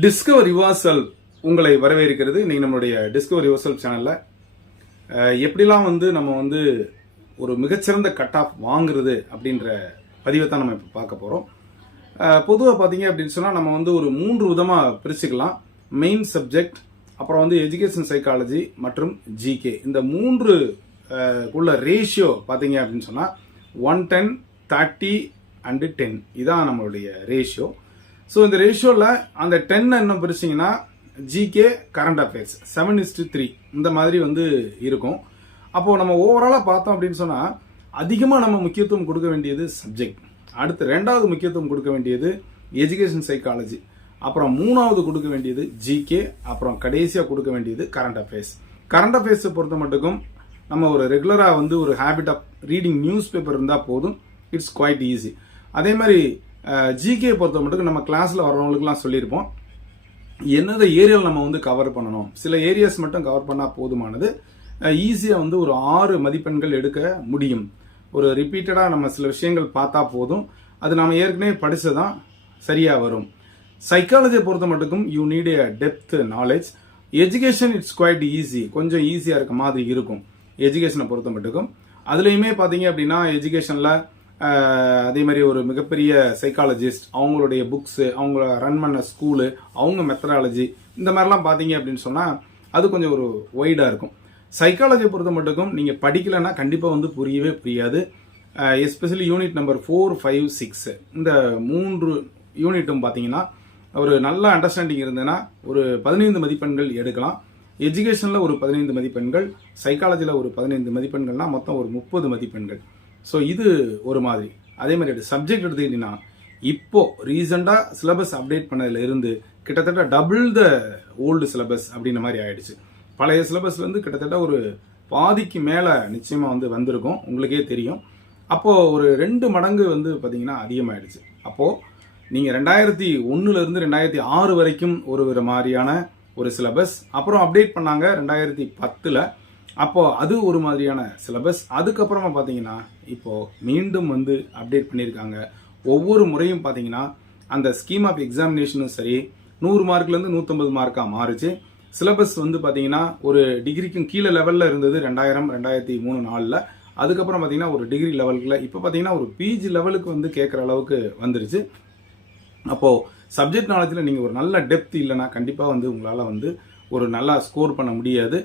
Discover யுவாசல் உங்களை வரவேற்கிறது. இன்னைக்கு நம்மளுடைய டிஸ்கவர் யுவாசல் சேனலில் எப்படிலாம் வந்து நம்ம வந்து ஒரு மிகச்சிறந்த கட் ஆஃப் வாங்குறது அப்படின்ற பதிவை தான் நம்ம இப்போ பார்க்க போகிறோம் பொதுவாக பார்த்தீங்க அப்படின்னு சொன்னால் நம்ம வந்து ஒரு மூன்று விதமாக பிரிச்சுக்கலாம். மெயின் சப்ஜெக்ட் அப்புறம் வந்து எஜுகேஷன் சைக்காலஜி மற்றும் ஜிகே இந்த மூன்று உள்ள ரேஷியோ பார்த்தீங்க அப்படின்னு சொன்னால் one ten thirty and ten இதான் நம்மளுடைய ரேஷியோ ஸோ இந்த ரேஷியோவில் அந்த டென்னை என்ன பிரிச்சிங்கன்னா GK current affairs seven is to three இந்த மாதிரி வந்து இருக்கும். அப்போது நம்ம ஓவராலாக பார்த்தோம் அப்படின்னு சொன்னால் அதிகமாக நம்ம முக்கியத்துவம் கொடுக்க வேண்டியது சப்ஜெக்ட் அடுத்து ரெண்டாவது முக்கியத்துவம் கொடுக்க வேண்டியது எஜுகேஷன் சைக்காலஜி அப்புறம் மூணாவது கொடுக்க வேண்டியது ஜிகே அப்புறம் கடைசியாக கொடுக்க வேண்டியது கரண்ட் அஃபேர்ஸ் கரண்ட் அஃபேர்ஸை பொறுத்த மட்டுக்கும் நம்ம ஒரு ரெகுலராக வந்து ஒரு habit of reading newspaper இருந்தால் போதும். இட்ஸ் குவாய்ட் ஈஸி அதே மாதிரி ஜிகே பொறுத்த மட்டும் நம்ம கிளாஸில் வர்றவங்களுக்குலாம் சொல்லியிருப்போம். எந்தெந்த ஏரியாவில் நம்ம வந்து கவர் பண்ணணும்? சில ஏரியாஸ் மட்டும் கவர் பண்ணால் போதுமானது. ஈஸியாக வந்து ஒரு ஆறு மதிப்பெண்கள் எடுக்க முடியும். ஒரு ரிப்பீட்டடாக நம்ம சில விஷயங்கள் பார்த்தா போதும். அது நம்ம ஏற்கனவே படிச்சதான் சரியாக வரும். சைக்காலஜியை பொறுத்த மட்டுக்கும் you need a depth knowledge education it's quite easy கொஞ்சம் ஈஸியாக இருக்க மாதிரி இருக்கும். எஜுகேஷனை பொறுத்த மட்டுக்கும். அதுலேயுமே பார்த்தீங்க அப்படின்னா எஜுகேஷனில் அதே மாதிரி ஒரு மிகப்பெரிய சைக்காலஜிஸ்ட் அவங்களுடைய புக்ஸு அவங்க ரன் பண்ண ஸ்கூலு அவங்க மெத்தடாலஜி இந்த மாதிரிலாம் பார்த்தீங்க அப்படின்னு சொன்னால் அது கொஞ்சம் ஒரு ஒய்டாக இருக்கும். சைக்காலஜியை பொறுத்த மட்டுக்கும் நீங்கள் படிக்கலைன்னா கண்டிப்பாக வந்து புரியவே புரியாது. Especially unit number four five six இந்த மூன்று யூனிட்டும் பார்த்தீங்கன்னா ஒரு நல்ல அண்டர்ஸ்டாண்டிங் இருந்ததுன்னா ஒரு பதினைந்து மதிப்பெண்கள் எடுக்கலாம். எஜுகேஷனில் ஒரு பதினைந்து மதிப்பெண்கள் சைக்காலஜியில் ஒரு பதினைந்து மதிப்பெண்கள்னா மொத்தம் ஒரு முப்பது மதிப்பெண்கள். ஸோ இது ஒரு மாதிரி. அதே மாதிரி சப்ஜெக்ட் எடுத்துக்கிட்டீங்கன்னா இப்போது ரீசெண்டாக சிலபஸ் அப்டேட் பண்ணதுல இருந்து கிட்டத்தட்ட டபுள் த ஓல்டு சிலபஸ் அப்படின்ற மாதிரி ஆயிடுச்சு. பழைய சிலபஸ்லேருந்து கிட்டத்தட்ட ஒரு பாதிக்கு மேலே நிச்சயமாக வந்து வந்திருக்கும். உங்களுக்கே தெரியும். அப்போது ஒரு ரெண்டு மடங்கு வந்து பார்த்திங்கன்னா அதிகமாகிடுச்சு அப்போது நீங்கள் ரெண்டாயிரத்தி ஒன்றுலேருந்து ரெண்டாயிரத்தி ஆறு வரைக்கும் ஒரு ஒரு மாதிரியான ஒரு சிலபஸ் அப்புறம் அப்டேட் பண்ணாங்க ரெண்டாயிரத்தி பத்தில். அப்போ அது ஒரு மாதிரியான சிலபஸ் அதுக்கப்புறமா பார்த்தீங்கன்னா இப்போ மீண்டும் வந்து அப்டேட் பண்ணியிருக்காங்க. ஒவ்வொரு முறையும் பார்த்தீங்கன்னா அந்த ஸ்கீம் ஆஃப் எக்ஸாமினேஷனும் சரி நூறு மார்க்லேருந்து நூற்றம்பது மார்க்காக மாறுச்சு. சிலபஸ் வந்து பார்த்தீங்கன்னா ஒரு டிகிரிக்கும் கீழே லெவலில் இருந்தது ரெண்டாயிரம் ரெண்டாயிரத்தி மூணு நாலில் அதுக்கப்புறம் பார்த்தீங்கன்னா ஒரு டிகிரி லெவலுக்குள்ள இப்போ பார்த்தீங்கன்னா ஒரு பிஜி லெவலுக்கு வந்து கேட்குற அளவுக்கு வந்துருச்சு. அப்போது சப்ஜெக்ட் நாலேஜில் நீங்கள் ஒரு நல்ல டெப்த் இல்லைன்னா கண்டிப்பாக வந்து உங்களால் வந்து ஒரு நல்லா ஸ்கோர் பண்ண முடியாது.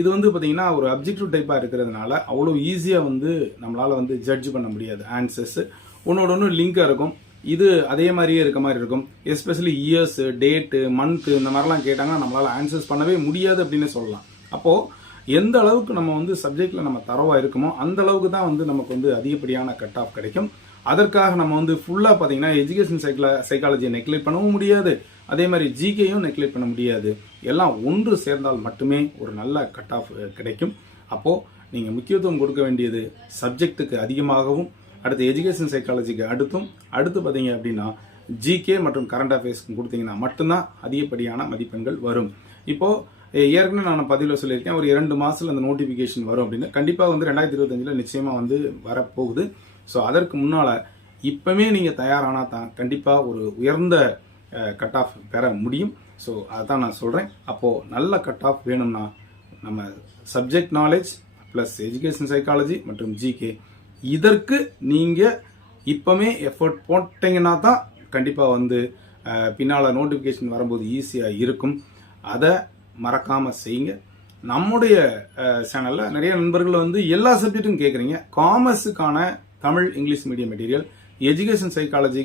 இது வந்து பார்த்தீங்கன்னா ஒரு அப்ஜெக்டிவ் டைப்பாக இருக்கிறதுனால அவ்வளோ ஈஸியாக வந்து நம்மளால் வந்து ஜட்ஜ் பண்ண முடியாது. ஆன்சர்ஸு ஒன்னோட ஒன்று லிங்காக இருக்கும். இது அதே மாதிரியே இருக்க மாதிரி இருக்கும். எஸ்பெஷலி இயர்ஸு டேட்டு மந்த்து இந்த மாதிரிலாம் கேட்டாங்கன்னா நம்மளால் ஆன்சர்ஸ் பண்ணவே முடியாது அப்படின்னு சொல்லலாம். அப்போது எந்த அளவுக்கு நம்ம வந்து சப்ஜெக்டில் நம்ம தரவாக இருக்குமோ அந்த அளவுக்கு தான் வந்து நமக்கு வந்து அதிகப்படியான கட் ஆஃப் கிடைக்கும். அதற்காக நம்ம வந்து ஃபுல்லாக பார்த்தீங்கன்னா எஜுகேஷன் சைக்கிள சைக்காலஜியை நெக்லெக்ட் பண்ணவும் முடியாது. அதே மாதிரி ஜிகேயும் நெக்லேட் பண்ண முடியாது. எல்லாம் ஒன்று சேர்ந்தால் மட்டுமே ஒரு நல்ல கட் ஆஃப் கிடைக்கும். அப்போது நீங்கள் முக்கியத்துவம் கொடுக்க வேண்டியது சப்ஜெக்ட்டுக்கு அதிகமாகவும் அடுத்து எஜுகேஷன் சைக்காலஜிக்கு அடுத்தும் அடுத்து பார்த்தீங்க அப்படின்னா ஜிகே மற்றும் கரண்ட் அஃபேர்ஸ்க்கு கொடுத்தீங்கன்னா மட்டும்தான் அதிகப்படியான மதிப்பெண்கள் வரும். இப்போது ஏற்கனவே நான் பதிவில் சொல்லியிருக்கேன் ஒரு இரண்டு மாதத்தில் அந்த நோட்டிஃபிகேஷன் வரும் அப்படின்னு கண்டிப்பாக வந்து ரெண்டாயிரத்தி இருபத்தஞ்சில் நிச்சயமாக வந்து வரப்போகுது. ஸோ அதற்கு முன்னால் இப்போவே நீங்கள் தயாரானா தான் கண்டிப்பாக ஒரு உயர்ந்த கட் ஆஃப் பெற முடியும். ஸோ அதான் நான் சொல்கிறேன் அப்போது நல்ல கட் ஆஃப் வேணும்னா நம்ம subject knowledge plus education psychology மற்றும் ஜிகே இதற்கு நீங்கள் இப்போவே எஃபர்ட் போட்டிங்கன்னா தான் கண்டிப்பாக வந்து பின்னால் நோட்டிஃபிகேஷன் வரும்போது ஈஸியாக இருக்கும். அதை மறக்காமல் செய்யுங்க. நம்முடைய சேனலில் நிறைய நண்பர்கள் வந்து எல்லா சப்ஜெக்ட்டும் கேட்குறீங்க காமர்ஸுக்கான Tamil English medium material education psychology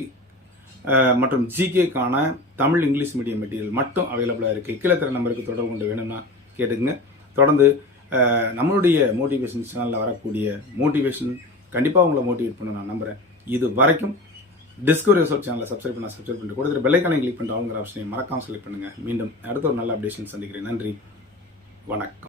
மற்றும் ஜிகேக்கான தமிழ் இங்கிலீஷ் மீடியம் மெட்டீரியல் மட்டும் அவைலபிளாக இருக்குது கீழே தர நம்பருக்கு தொடர்பு கொண்டு வேணும்னா கேட்டுங்க தொடர்ந்து நம்மளுடைய மோட்டிவேஷன் சேனலில் வரக்கூடிய மோட்டிவேஷன் கண்டிப்பாக உங்களை மோட்டிவேட் பண்ண நான் நம்புகிறேன் இது வரைக்கும் டிஸ்கவரி ரிசோர்ட் சேனலை சப்ஸ்கிரைப் பண்ண சப்ஸ்கிரைப் பண்ணிட்டு கொடுத்துட்டு பெல்லைக்கானை கிளிக் பண்ணுற அவங்கிற ஆப்ஷனை மறக்காம செலக்ட் பண்ணுங்கள் மீண்டும் அடுத்த ஒரு நல்ல அப்டேஷன் சந்திக்கிறேன். நன்றி. வணக்கம்.